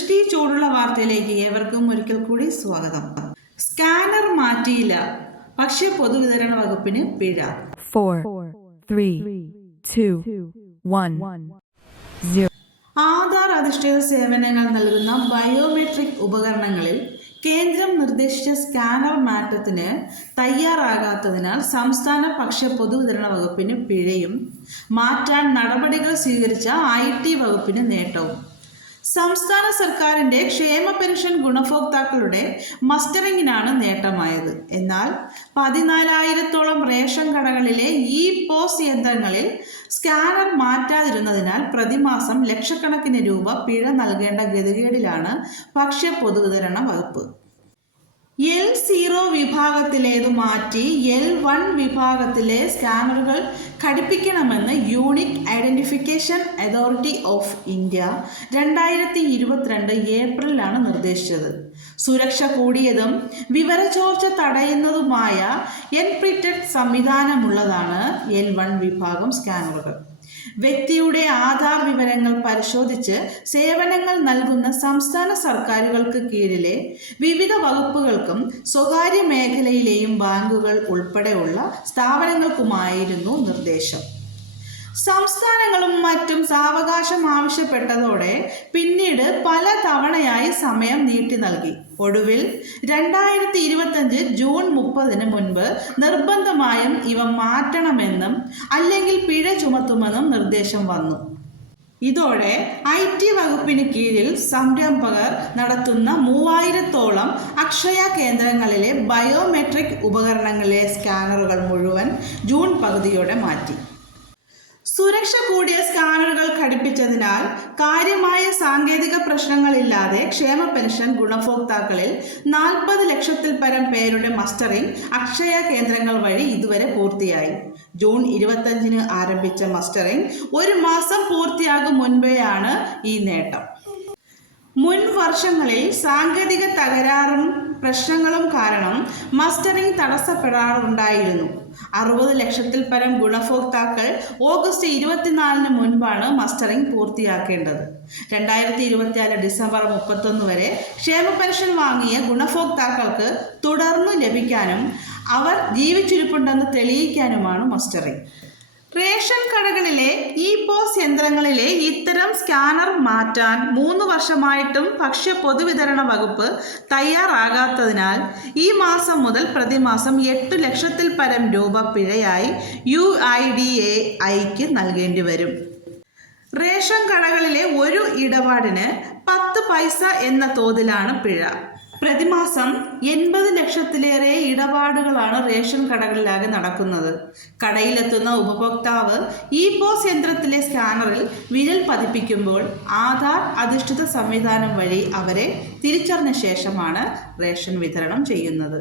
ദൃഷ്ടി ചൂടുള്ള വാർത്തയിലേക്ക് ഏവർക്കും ഒരിക്കൽ കൂടി സ്വാഗതം. സ്കാനർ മാറ്റിയില്ല, പക്ഷേ പൊതുവിതരണ വകുപ്പിന് പിഴ. 4, 3, 2, 1, 0. ആധാർ അധിഷ്ഠിത സേവനങ്ങൾ നൽകുന്ന ബയോമെട്രിക് ഉപകരണങ്ങളിൽ കേന്ദ്രം നിർദ്ദേശിച്ച സ്കാനർ മാറ്റത്തിന് തയ്യാറാകാത്തതിനാൽ സംസ്ഥാന ഭക്ഷ്യ പൊതുവിതരണ വകുപ്പിന് പിഴയും മാറ്റാൻ നടപടികൾ സ്വീകരിച്ച IT വകുപ്പിന് നേട്ടവും. സംസ്ഥാന സർക്കാരിൻ്റെ ക്ഷേമ പെൻഷൻ ഗുണഭോക്താക്കളുടെ മസ്റ്ററിങ്ങിനാണ് നേട്ടമായത്. എന്നാൽ 14,000-ഓളം റേഷൻ കടകളിലെ POS യന്ത്രങ്ങളിൽ സ്കാനർ മാറ്റാതിരുന്നതിനാൽ പ്രതിമാസം ലക്ഷക്കണക്കിന് രൂപ പിഴ നൽകേണ്ട ഗതികേടിലാണ് ഭക്ഷ്യ പൊതുവിതരണ വകുപ്പ്. L0 വിഭാഗത്തിലേതു മാറ്റി L1 വിഭാഗത്തിലെ സ്കാനറുകൾ ഘടിപ്പിക്കണമെന്ന് unique identification authority of India 2022 ഏപ്രിലാണ് നിർദ്ദേശിച്ചത്. സുരക്ഷ കൂടിയതും വിവരച്ചോർച്ച തടയുന്നതുമായ എൻക്രിപ്റ്റഡ് സംവിധാനമുള്ളതാണ് L1 വിഭാഗം സ്കാനറുകൾ. വ്യക്തിയുടെ ആധാർ വിവരങ്ങൾ പരിശോധിച്ച് സേവനങ്ങൾ നൽകുന്ന സംസ്ഥാന സർക്കാരുകൾക്ക് കീഴിലെ വിവിധ വകുപ്പുകൾക്കും സ്വകാര്യ മേഖലയിലെയും ബാങ്കുകൾ ഉൾപ്പെടെയുള്ള സ്ഥാപനങ്ങൾക്കുമായിരുന്നു നിർദ്ദേശം. സംസ്ഥാനങ്ങളും മറ്റും സാവകാശം ആവശ്യപ്പെട്ടതോടെ പിന്നീട് പല തവണയായി സമയം നീട്ടി നൽകി. ഒടുവിൽ 2025 ജൂൺ 30 മുൻപ് നിർബന്ധമായും ഇവ മാറ്റണമെന്നും അല്ലെങ്കിൽ പിഴ ചുമത്തുമെന്നും നിർദ്ദേശം വന്നു. ഇതോടെ IT വകുപ്പിന് കീഴിൽ സംരംഭകർ നടത്തുന്ന 3000-ഓളം അക്ഷയ കേന്ദ്രങ്ങളിലെ ബയോമെട്രിക് ഉപകരണങ്ങളിലെ സ്കാനറുകൾ മുഴുവൻ ജൂൺ പകുതിയോടെ മാറ്റി. സുരക്ഷ കൂടിയ സ്കാനറുകൾ ഘടിപ്പിച്ചതിനാൽ കാര്യമായ സാങ്കേതിക പ്രശ്നങ്ങളില്ലാതെ ക്ഷേമ പെൻഷൻ ഗുണഭോക്താക്കളിൽ 40 ലക്ഷത്തിൽ പരം പേരുടെ മസ്റ്ററിംഗ് അക്ഷയ കേന്ദ്രങ്ങൾ വഴി ഇതുവരെ പൂർത്തിയായി. ജൂൺ 25 ആരംഭിച്ച മസ്റ്ററിംഗ് 1 മാസം പൂർത്തിയാകും മുൻപേയാണ് ഈ നേട്ടം. മുൻ വർഷങ്ങളിൽ സാങ്കേതിക തകരാറും പ്രശ്നങ്ങളും കാരണം മസ്റ്ററിംഗ് തടസ്സപ്പെടാറുണ്ടായിരുന്നു. 60 ലക്ഷത്തിൽ പരം ഗുണഭോക്താക്കൾ ഓഗസ്റ്റ് 24 മുൻപാണ് മസ്റ്ററിംഗ് പൂർത്തിയാക്കേണ്ടത്. 2024 ഡിസംബർ 31 വരെ ക്ഷേമ പെൻഷൻ വാങ്ങിയ ഗുണഭോക്താക്കൾക്ക് തുടർന്നു ലഭിക്കാനും അവർ ജീവിച്ചിരിപ്പുണ്ടെന്ന് തെളിയിക്കാനുമാണ് മസ്റ്ററിംഗ്. റേഷൻ കടകളിലെ POS യന്ത്രങ്ങളിലെ ഇത്തരം സ്കാനർ മാറ്റാൻ 3 വർഷമായിട്ടും ഭക്ഷ്യ പൊതുവിതരണ വകുപ്പ് തയ്യാറാകാത്തതിനാൽ ഈ മാസം മുതൽ പ്രതിമാസം 8 ലക്ഷത്തിൽ പരം രൂപ പിഴയായി UIDAIക്ക് നൽകേണ്ടി വരും. റേഷൻ കടകളിലെ ഒരു ഇടപാടിന് 10 പൈസ എന്ന തോതിലാണ് പിഴ. പ്രതിമാസം 80 ലക്ഷത്തിലേറെ ഇടപാടുകളാണ് റേഷൻ കടകളിലാകെ നടക്കുന്നത്. കടയിലെത്തുന്ന ഉപഭോക്താവ് POS യന്ത്രത്തിലെ സ്കാനറിൽ വിരൽ പതിപ്പിക്കുമ്പോൾ ആധാർ അധിഷ്ഠിത സംവിധാനം വഴി അവരെ തിരിച്ചറിഞ്ഞ ശേഷമാണ് റേഷൻ വിതരണം ചെയ്യുന്നത്.